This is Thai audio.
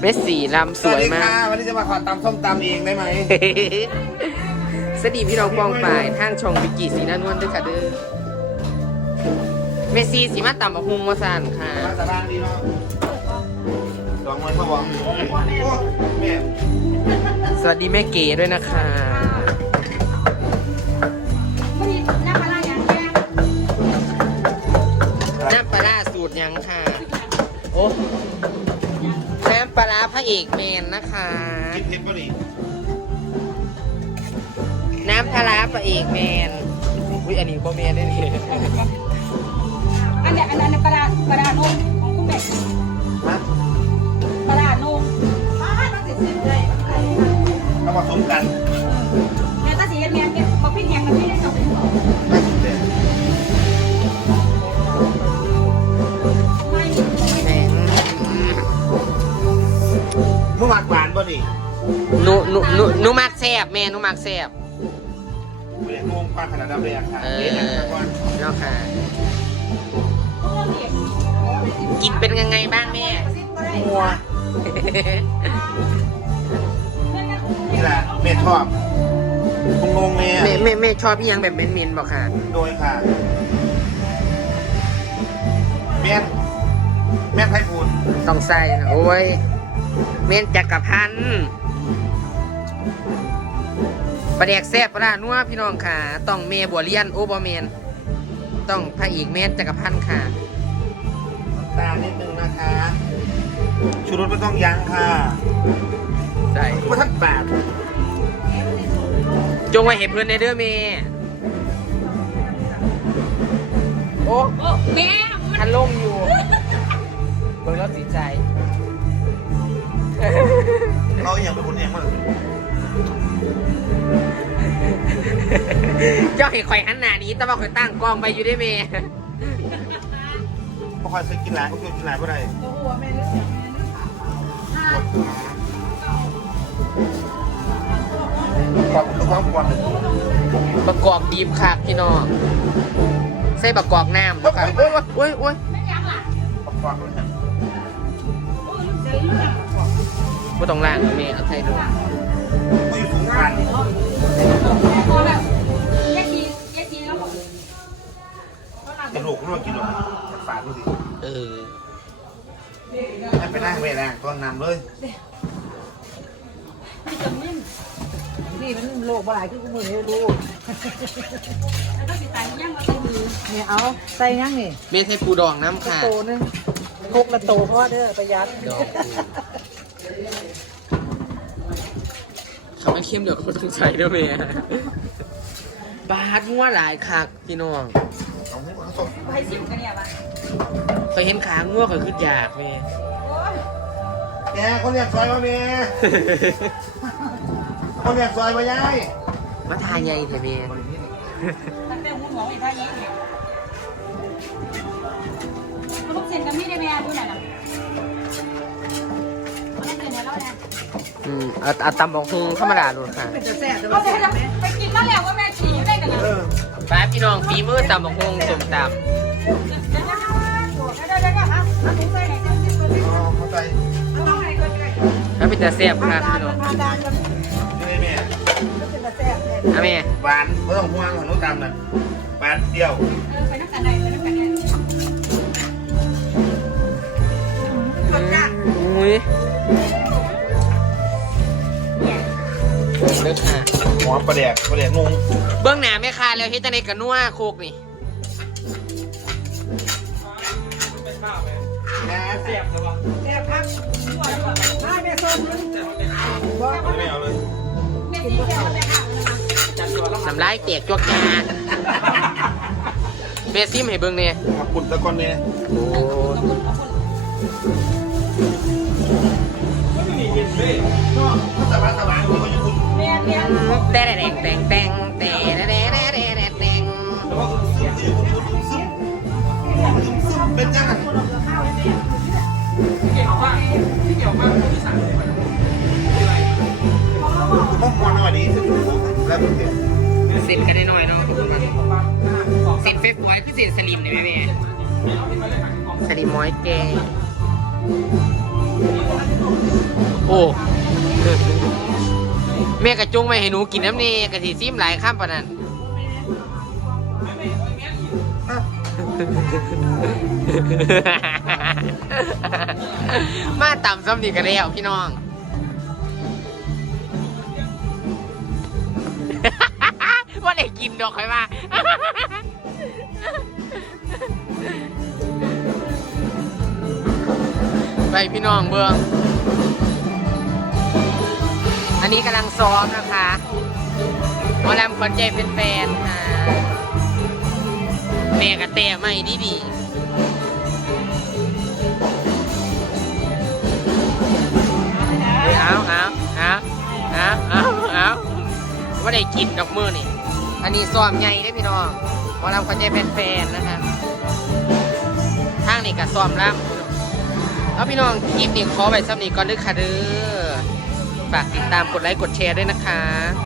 เมสซี่ลำสวยมากค่ะวันนี้จะมาขอตำส้มตำเองได้ไหมสวัสดีพี่น้องกองฝ่ายทางช่องวิกิสีนานวลด้วยค่ะเด้อเมสซี่สีมาต่ำบักฮุงมาสั่นค่ะมาสบายดีเนาะดองมันเขาบอกโอ้แม่สวัสดีแม่เก๋ด้วยนะคะไม่มีหน้าปลาร้าอย่างแย่น้ำปลาร้าสูตรยังค่ะ โอ้น้ำป ลาร้าพระเอกแมนนะคะ กินเผ็ดป่ะนี่น้ำปลาร้าพระเอกแมนอุ้ยอันนี้ก็แมนได้เลยอันเนี้ยอันนั้นปลาร้าปลาร้าโนุ่มของคุณแม่ นหวานป่ะนี่หนูหนูหนูหนูมักแซบแม่หนูมักแซบไม่ได้งงปลาขนาดดำเลยอะค่ะเออเอ๊ะนะทุกวันเนาะค่ะต้องเรียนกินเป็นยังไงบ้างแม่มัวนี่แหละแม่ชอบคงงงแม่แม่แม่แม่ชอบพี่ยังแบบเมนๆบอกค่ะ โดยค่ะแม่นแม่นไทยพูนต้องใส่นะโอ้ย เมนจักรพันธ์ประเดกแซ่บปลาร้านัวพี่น้องค่ะ ต้องเมบัวเลียนโอบอเมน ต้องพระเอกเมนจักรพันธ์ค่ะ ตามนิดนึงนะคะชูรสไม่ต้องยั้งค่ะใส่ว่าท่านแปดจงไว้เห็นเพื่อนในเด้อเมโอ้โอ้แม่ทันล่มอยู่ เบิ่งแล้วสีใจ เราอย่างเป็นคนเองมั้งเจ้าเห็นข่อยหันหน้านี้แต่ว่าข่อยตั้งกล้องไปอยู่ได้เมเพราะใครเคยกินหลายเขาเคยกินหลายเมื่อไรความความความประกอบดีมคักพี่น้องใส่ประกอบน้ำนะครับโอ้ยโอ้ยโอ้ยไม่ยังล่ะควา ไม่ต้องล่างเมย์เอาใส่ดูไม่อยู่สูงกันพอแบบแยกทีแยกทีแล้วบอกกระโหลกไม่มากินหรอกฝาดดูสิเออให้ไปนั่งเวลาตอนนำเลยมีจำนิ่มนี่มันโลกบหลายคือกูมือนี่ดูแล้วก็ติดตามย่างมาตีมือเนี่ยเอาใส่ยังนี่เมย์ใส่ปูดองน้ำค่ะโตนึงพกละโตเพราะว่าเด้อประหยัด ดอกปูเขาไม่เข้มเดี๋ยวก็ต้องใส่ด้วยเมย์บาดงัวหลายคักพี่น้องเอาให้เขาสดไปซิมกันเนี่ยบ้างเคยเห็นขางัวเคยขึ้นอยากเมย์โอ้ยแกคนเรียกซอยมาเมียคนเรียกซอยมาย้ายมาทายไงเถอะเมย์มันเป็นหุ่นหมออีกท่านี้เนี่ยมัน เอาเอาตำบองฮงธรรมดาดูค่ะเป็นจะแซ่บแต่ก็ว่าเซ็แซ่นบไหมไปกินมาแล้วว่าแม่ฉี่ได้กันนะเออป้าพี่น้องฝีมือตำบองฮงสมตเดี๋ยวนะเดี๋ยวเดี๋ยวเดี๋ยวฮะเอาถุงใส่ไหนจะซิมตัวซิมเอาเข้าใจมันต้องไหนก็ได้ำแล้วเป็นแต่แซ่บค่ะพี่น้องทานดานกันนี่แม่ก็เป็นจะแซ่บเนี่ยอะแม่หวานไม่ต้องห่วงของน้องตามน่ะหวานเดียวเออไปนักกันได้ไปนักกันได้อุ้ย อมประแดกประแดกงงเบื้องหน้าแม่ค้าแล้วเฮ็ดจังไดกับนัวโคกนี่นะเสียบเลยว่ะแซ่บพักได้แม่ส้มไม่เอาเลยน้ำลายเตียกจวกจาเบซิมให้เบิ่งเนี่ยขอบคุณตะกอนเนี่ยโอ้ แม่เมียแต่แดงแต่งแต่งแต่แดงแดงแดงแดงแดงแล้วก็ซึมซึมซึมซึมซึมซึมเป็นจังเกี่ยวว่าที่เกี่ยวว่าที่สั่งเลยมันคืออะไรคุณต้องมอน่อยดีแล้วเป็นเด็กเส้นกันได้หน่อยเนาะของบ้นหน้าขอเส้นเฟซบอยคือเส้นสลิมได้ไหมแม่สลิมม้อยแก โอ้แม่กระจุงไม่ให้หนูกินน้ำนี่กะทิซิมหลายข้ามปะนั้นมาต่ำซ้ำนี่กันแล้วพี่น้องว่าได้กินดอกใครมา ไปพี่น้องเบืองอันนี้กำลังซ้อมนะคะหมอลำคนใจเป็นแฟนค่ะแม่กับแต่ไม่ดีดีเอาเอาเอาเอาเอาเอาว่าได้กินดอกมือนี่ อันนี้ซ้อมใหญ่ได้พี่น้องหมอลำคนใจเป็นแฟนนะคะทางนี้ก็ซ้อมลำ เอาพี่น้องคลิปนี้ขอไปซ้ำนี้ก่อนเด้อค่ะเด้อฝากติดตามกดไลค์กดแชร์ด้วยนะคะ